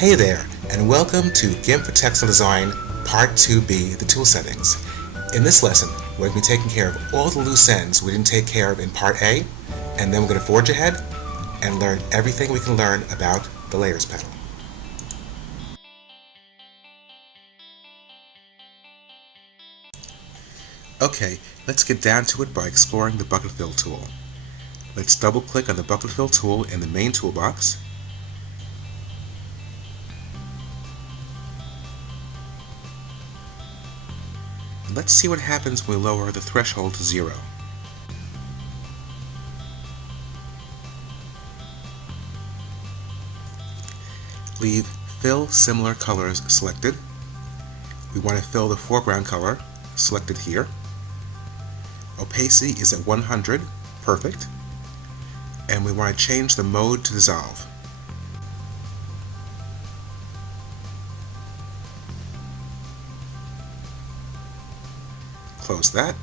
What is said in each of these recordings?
Hey there, and welcome to GIMP for Textile Design Part 2B, the tool settings. In this lesson, we're going to be taking care of all the loose ends we didn't take care of in Part A, and then we're going to forge ahead and learn everything we can learn about the Layers panel. Okay, let's get down to it by exploring the Bucket Fill tool. Let's double-click on the Bucket Fill tool in the main toolbox. Let's see what happens when we lower the threshold to 0. Leave Fill Similar Colors selected. We want to fill the foreground color, selected here. Opacity is at 100, perfect. And we want to change the mode to dissolve. Close that.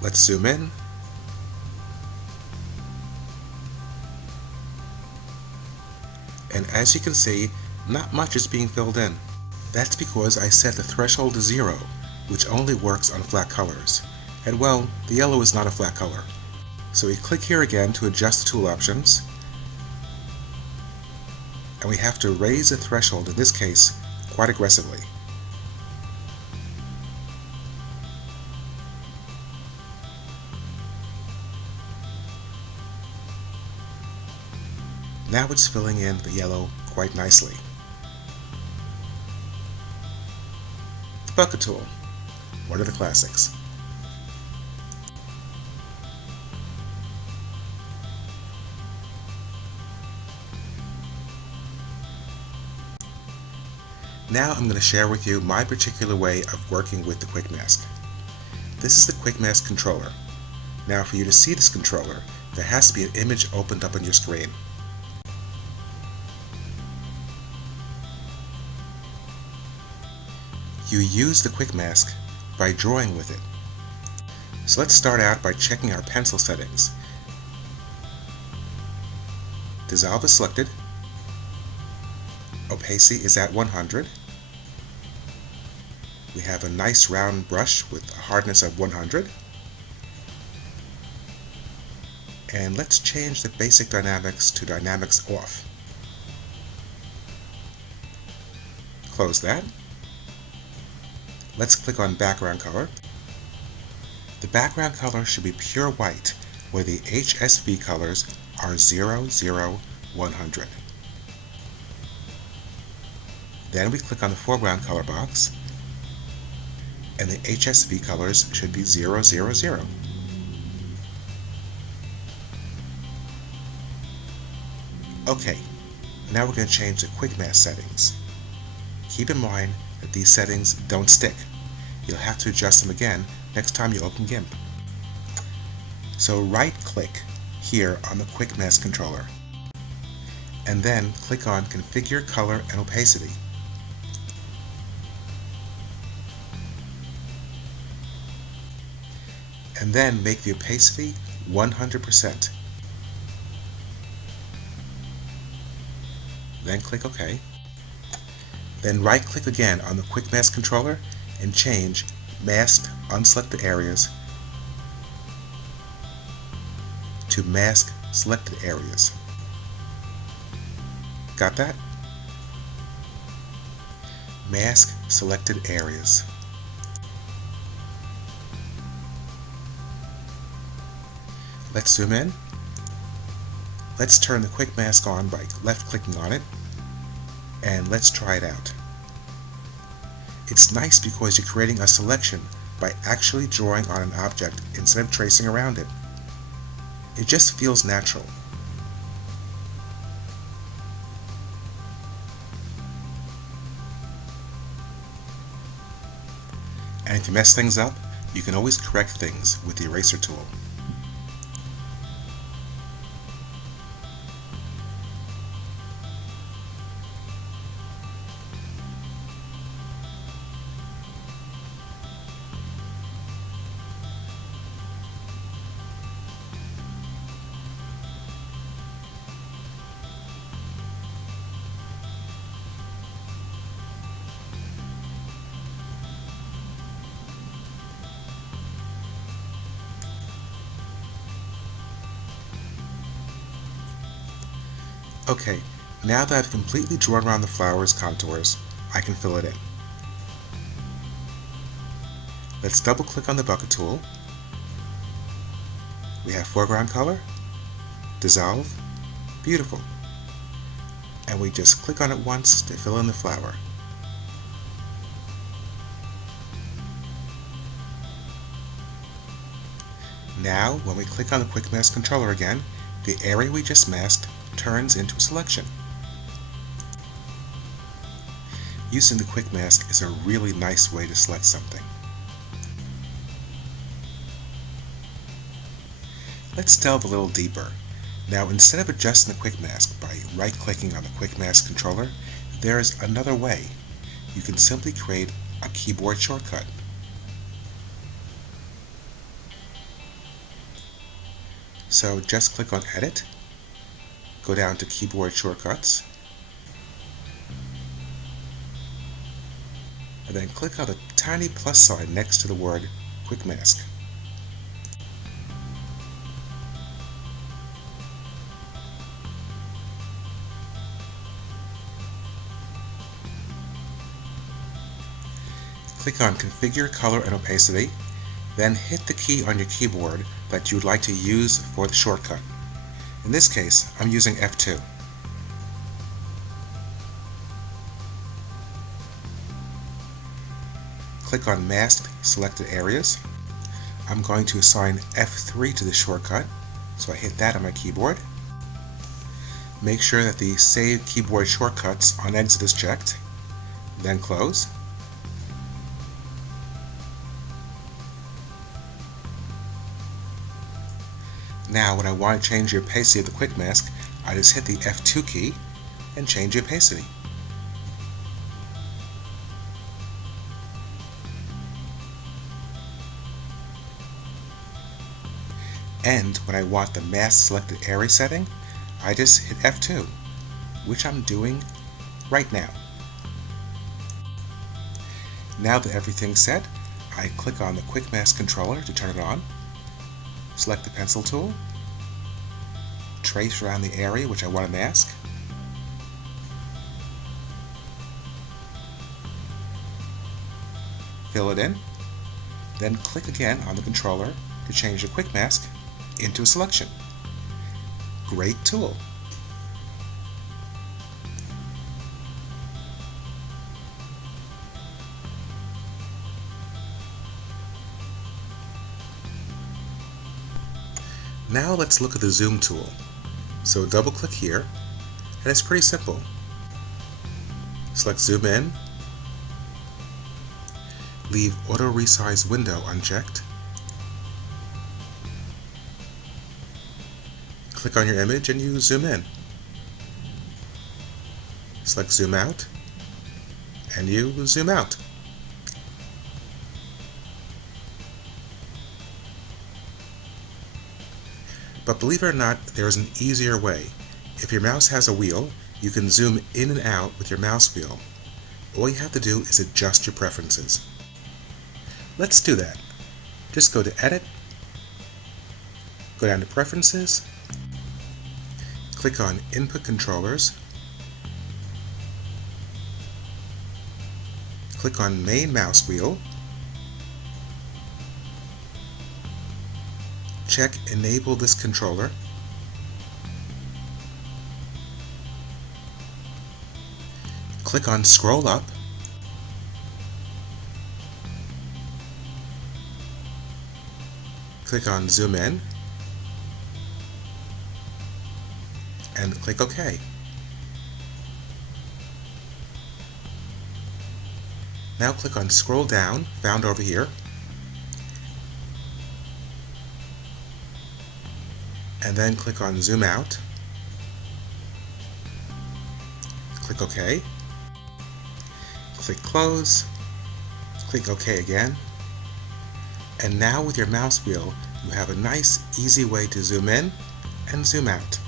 Let's zoom in. And as you can see, not much is being filled in. That's because I set the threshold to 0, which only works on flat colors. And well, the yellow is not a flat color. So we click here again to adjust the tool options. And we have to raise the threshold, in this case, quite aggressively. Now it's filling in the yellow quite nicely. The bucket tool, one of the classics. Now I'm going to share with you my particular way of working with the Quick Mask. This is the Quick Mask controller. Now for you to see this controller, there has to be an image opened up on your screen. You use the Quick Mask by drawing with it. So let's start out by checking our pencil settings. Dissolve is selected. Opacity is at 100. We have a nice round brush with a hardness of 100. And let's change the basic dynamics to dynamics off. Close that. Let's click on background color. The background color should be pure white, where the HSV colors are 0, 0, 100. Then we click on the foreground color box, and the HSV colors should be 0, 0, 0. Okay, now we're going to change the Quick Mask settings. Keep in mind that these settings don't stick. You'll have to adjust them again next time you open GIMP. So right-click here on the Quick Mask controller, and then click on Configure Color and Opacity. And then make the opacity 100%. Then click OK. Then right-click again on the Quick Mask controller and change Masked Unselected Areas to Mask Selected Areas. Got that? Mask Selected Areas. Let's zoom in. Let's turn the Quick Mask on by left-clicking on it, and let's try it out. It's nice because you're creating a selection by actually drawing on an object instead of tracing around it. It just feels natural. And if you mess things up, you can always correct things with the eraser tool. Okay, now that I've completely drawn around the flower's contours, I can fill it in. Let's double click on the bucket tool. We have foreground color, dissolve, beautiful. And we just click on it once to fill in the flower. Now, when we click on the Quick Mask controller again, the area we just masked turns into a selection. Using the Quick Mask is a really nice way to select something. Let's delve a little deeper. Now, instead of adjusting the Quick Mask by right-clicking on the Quick Mask controller, there is another way. You can simply create a keyboard shortcut. So just click on Edit, go down to Keyboard Shortcuts, and then click on the tiny plus sign next to the word Quick Mask. Click on Configure Color and Opacity, then hit the key on your keyboard that you would like to use for the shortcut. In this case, I'm using F2. Click on Masked Selected Areas. I'm going to assign F3 to the shortcut, so I hit that on my keyboard. Make sure that the Save Keyboard Shortcuts on Exit is checked, then close. Now, when I want to change the opacity of the Quick Mask, I just hit the F2 key and change the opacity. And when I want the Mask Selected Area setting, I just hit F2, which I'm doing right now. Now that everything's set, I click on the Quick Mask controller to turn it on. Select the pencil tool, trace around the area which I want to mask, fill it in, then click again on the controller to change the Quick Mask into a selection. Great tool! Now let's look at the Zoom tool. So double click here, and it's pretty simple. Select Zoom In, leave Auto Resize Window unchecked, click on your image and you zoom in. Select Zoom Out, and you zoom out. But believe it or not, there is an easier way. If your mouse has a wheel, you can zoom in and out with your mouse wheel. All you have to do is adjust your preferences. Let's do that. Just go to Edit, go down to Preferences, click on Input Controllers, click on Main Mouse Wheel, check Enable this controller, click on Scroll Up, click on Zoom In, and click OK. Now click on Scroll Down, found over here, and then click on Zoom Out, click OK, click Close, click OK again, and now with your mouse wheel you have a nice easy way to zoom in and zoom out.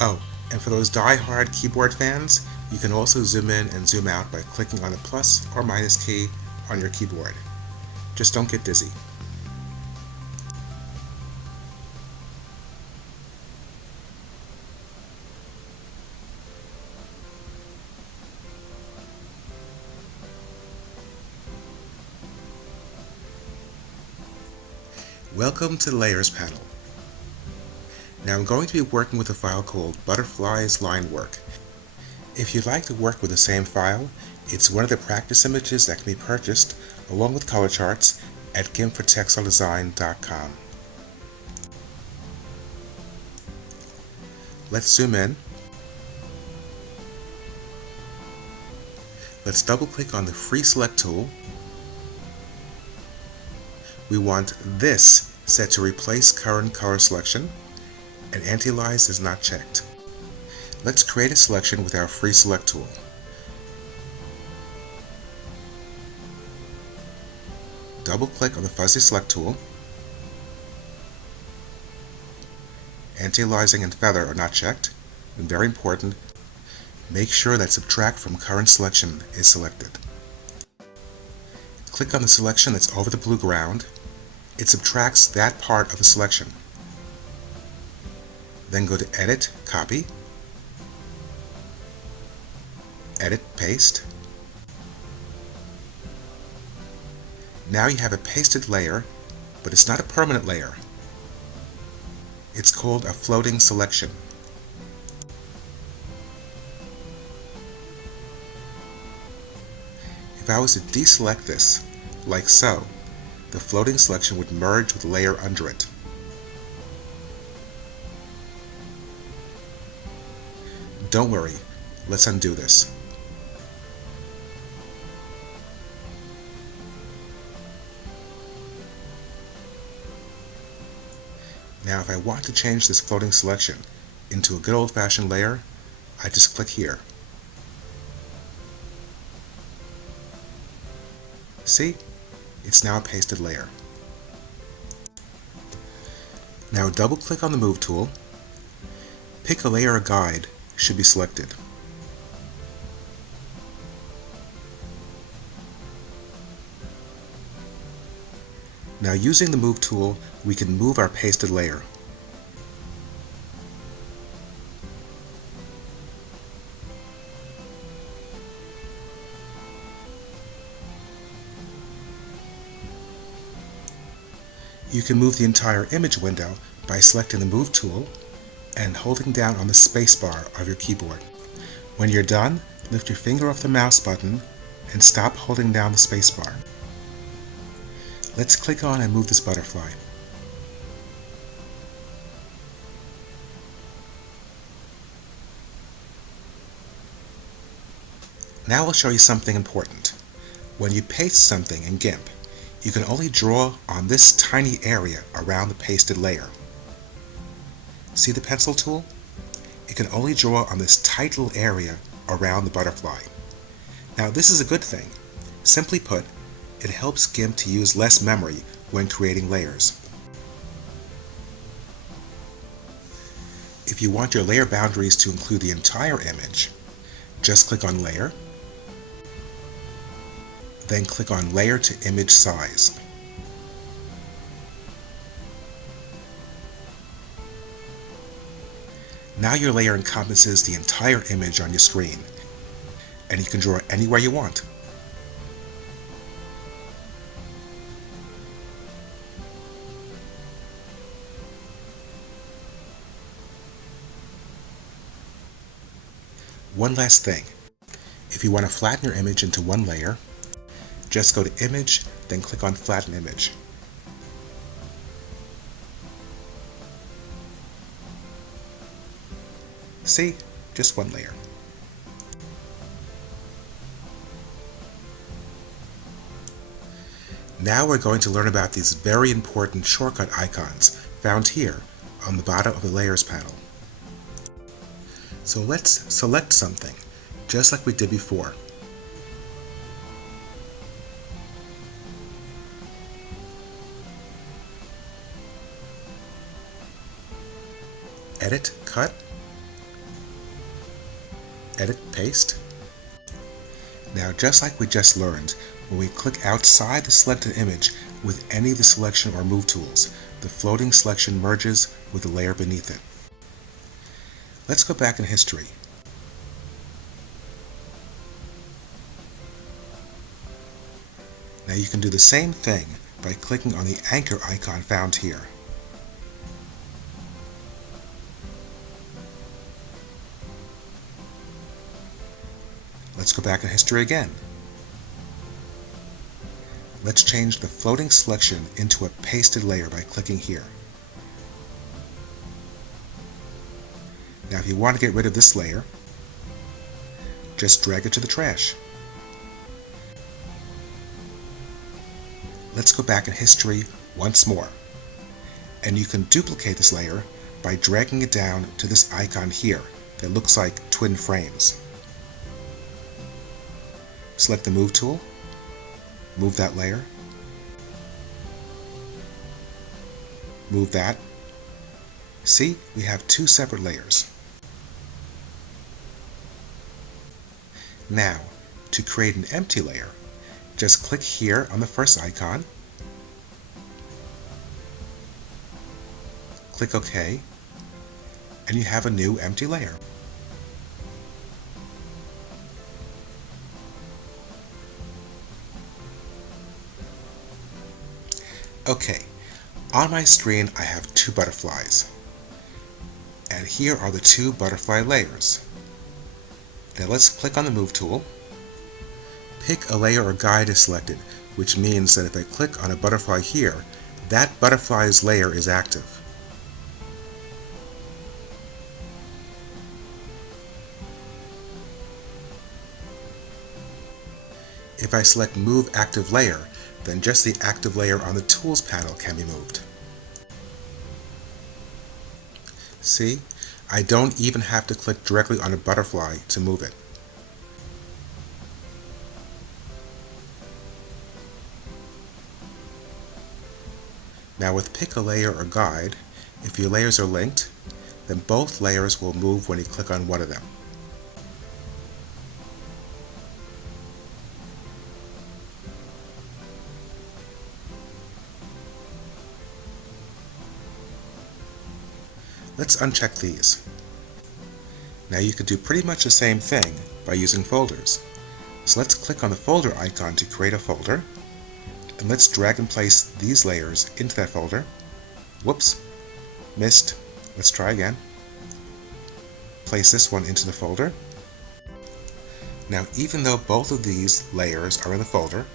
Oh, and for those die-hard keyboard fans, you can also zoom in and zoom out by clicking on the plus or minus key on your keyboard. Just don't get dizzy. Welcome to the Layers panel. Now I'm going to be working with a file called Butterflies Line Work. If you'd like to work with the same file, it's one of the practice images that can be purchased along with color charts at GIMP4TextileDesign.com. Let's zoom in. Let's double click on the Free Select tool. We want this set to replace current color selection, and Anti-Alias is not checked. Let's create a selection with our Free Select tool. Double click on the Fuzzy Select tool. Anti-aliasing and feather are not checked, and very important, make sure that Subtract from Current Selection is selected. Click on the selection that's over the blue ground. It subtracts that part of the selection. Then go to Edit, Copy, Edit, Paste. Now you have a pasted layer, but it's not a permanent layer. It's called a floating selection. If I was to deselect this, like so, the floating selection would merge with the layer under it. Don't worry, let's undo this. Now if I want to change this floating selection into a good old-fashioned layer, I just click here. See? It's now a pasted layer. Now double click on the Move tool. Pick a layer or guide should be selected. Now using the Move tool, we can move our pasted layer. You can move the entire image window by selecting the Move tool and holding down on the spacebar of your keyboard. When you're done, lift your finger off the mouse button and stop holding down the spacebar. Let's click on and move this butterfly. Now I'll show you something important. When you paste something in GIMP, you can only draw on this tiny area around the pasted layer. See the pencil tool? It can only draw on this tight little area around the butterfly. Now this is a good thing. Simply put, it helps GIMP to use less memory when creating layers. If you want your layer boundaries to include the entire image, just click on Layer, then click on Layer to Image Size. Now your layer encompasses the entire image on your screen, and you can draw anywhere you want. One last thing. If you want to flatten your image into one layer, just go to Image, then click on Flatten Image. See? Just one layer. Now we're going to learn about these very important shortcut icons found here on the bottom of the Layers panel. So let's select something, just like we did before. Edit, Cut, Edit, Paste. Now just like we just learned, when we click outside the selected image with any of the selection or move tools, the floating selection merges with the layer beneath it. Let's go back in history. Now you can do the same thing, by clicking on the anchor icon found here. Let's go back in history again. Let's change the floating selection into a pasted layer by clicking here. Now if you want to get rid of this layer, just drag it to the trash. Let's go back in history once more. And you can duplicate this layer by dragging it down to this icon here that looks like twin frames. Select the Move tool, move that layer, move that. See, we have two separate layers. Now, to create an empty layer, just click here on the first icon, click OK, and you have a new empty layer. Okay, on my screen I have two butterflies, and here are the two butterfly layers. Now let's click on the Move tool. Pick a layer or guide is selected, which means that if I click on a butterfly here, that butterfly's layer is active. If I select Move Active Layer, then just the active layer on the Tools panel can be moved. See? I don't even have to click directly on a butterfly to move it. Now with Pick a Layer or Guide, if your layers are linked, then both layers will move when you click on one of them. Let's uncheck these. Now you can do pretty much the same thing by using folders. So let's click on the folder icon to create a folder, and let's drag and place these layers into that folder. Whoops, missed. Let's try again. Place this one into the folder. Now even though both of these layers are in the folder,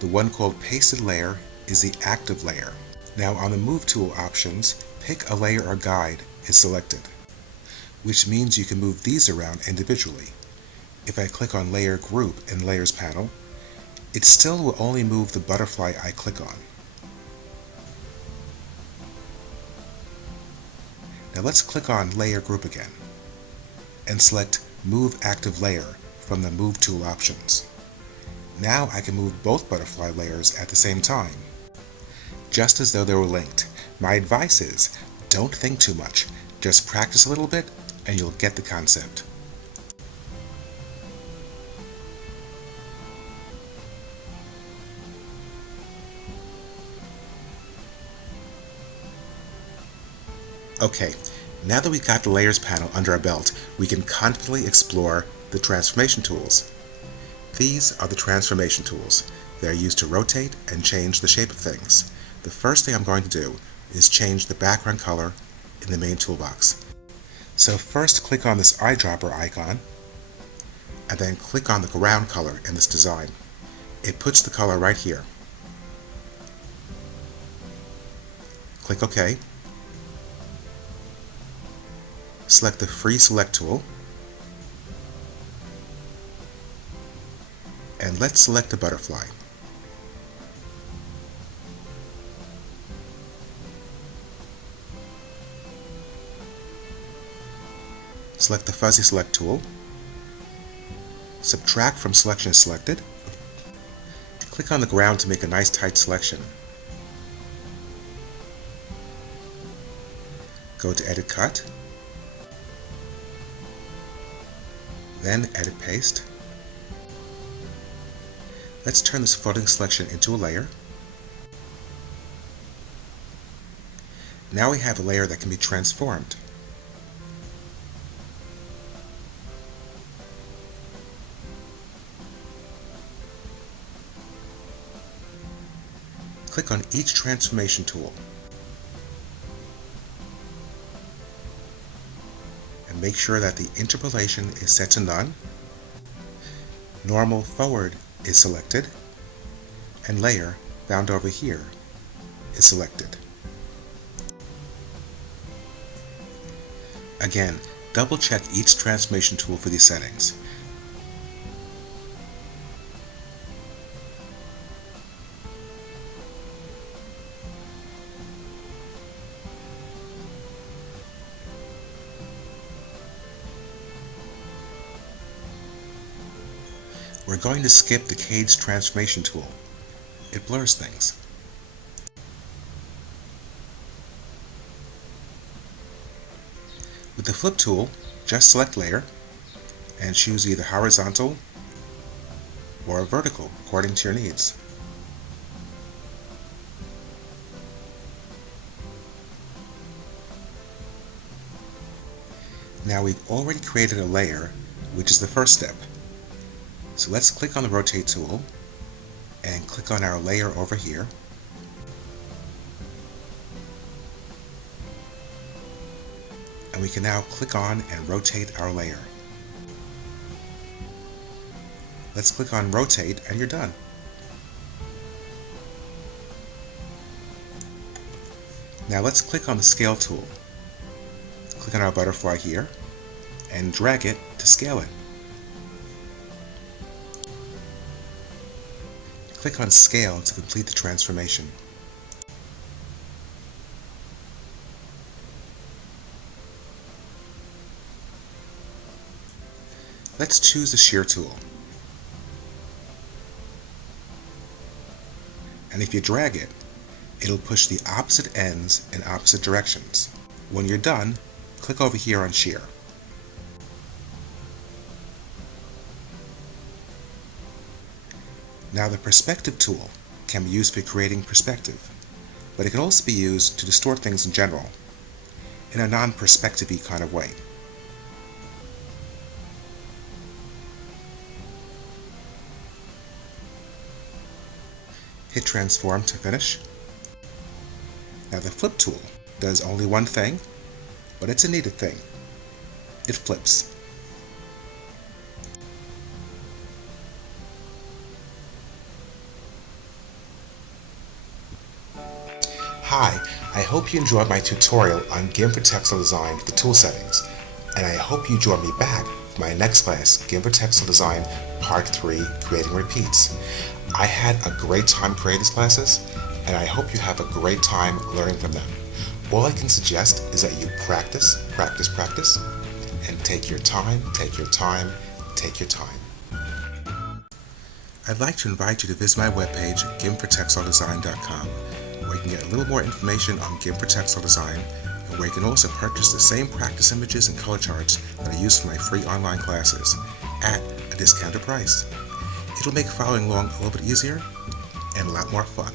the one called Pasted Layer is the active layer. Now on the Move tool options, Pick a Layer or Guide is selected, which means you can move these around individually. If I click on Layer Group in the Layers panel, it still will only move the butterfly I click on. Now let's click on Layer Group again, and select Move Active Layer from the Move tool options. Now I can move both butterfly layers at the same time, just as though they were linked. My advice is, don't think too much, just practice a little bit and you'll get the concept. Okay, now that we've got the Layers panel under our belt, we can confidently explore the transformation tools. These are the transformation tools. They are used to rotate and change the shape of things. The first thing I'm going to do is change the background color in the main toolbox. So first click on this eyedropper icon, and then click on the ground color in this design. It puts the color right here. Click OK. Select the Free Select tool, and let's select the butterfly. Select the Fuzzy Select tool, subtract from selection selected, click on the ground to make a nice tight selection. Go to Edit Cut, then Edit Paste. Let's turn this floating selection into a layer. Now we have a layer that can be transformed. Click on each transformation tool and make sure that the interpolation is set to none, normal forward is selected, and layer, found over here, is selected. Again, double check each transformation tool for these settings. We're going to skip the cage transformation tool. It blurs things. With the flip tool, just select layer and choose either horizontal or vertical according to your needs. Now we've already created a layer, which is the first step. So let's click on the rotate tool and click on our layer over here. And we can now click on and rotate our layer. Let's click on rotate and you're done. Now let's click on the scale tool. Click on our butterfly here and drag it to scale it. Click on Scale to complete the transformation. Let's choose the Shear tool. And if you drag it, it'll push the opposite ends in opposite directions. When you're done, click over here on Shear. Now the Perspective tool can be used for creating perspective, but it can also be used to distort things in general, in a non-perspective-y kind of way. Hit Transform to finish. Now the Flip tool does only one thing, but it's a needed thing. It flips. Hi, I hope you enjoyed my tutorial on GIMP for Textile Design with the tool settings, and I hope you join me back for my next class, GIMP for Textile Design Part 3, Creating Repeats. I had a great time creating these classes, and I hope you have a great time learning from them. All I can suggest is that you practice, practice, practice, and take your time, take your time, take your time. I'd like to invite you to visit my webpage, gimpfortextiledesign.com, where you can get a little more information on GIMP for Textile Design, and where you can also purchase the same practice images and color charts that I use for my free online classes at a discounted price. It'll make following along a little bit easier and a lot more fun.